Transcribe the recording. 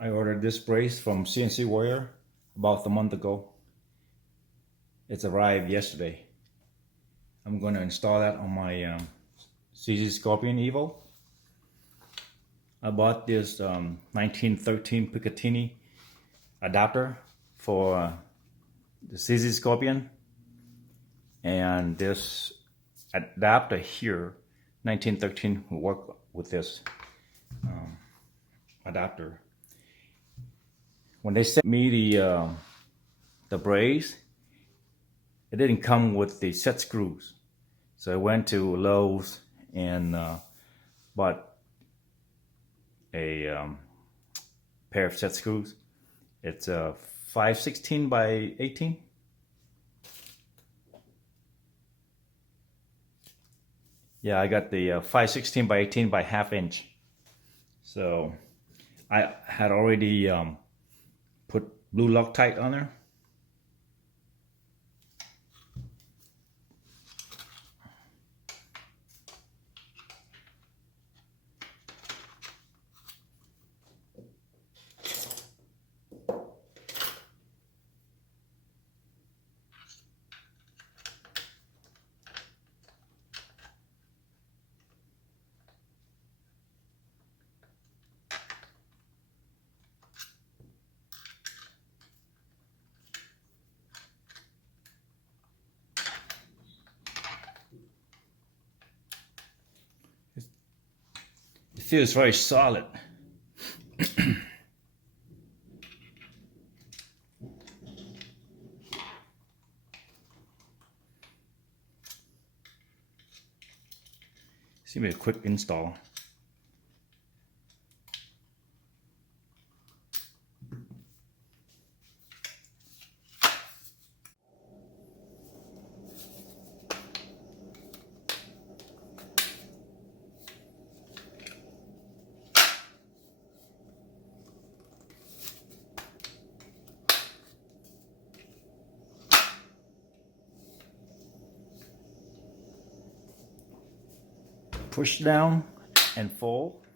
I ordered this brace from CNC Warrior about a month ago. It's arrived yesterday. I'm going to install that on my CZ Scorpion EVO. I bought this 1913 Picatinny adapter for the CZ Scorpion, and this adapter here, 1913, will work with this adapter. When they sent me the brace, it didn't come with the set screws, so I went to Lowe's and bought a pair of set screws. It's a 5/16 by 18. Yeah, I got the 5/16 by 18 by ½ inch. So I had already put blue Loctite on there. It feels very solid. It's gonna be a quick install. Push down and fold.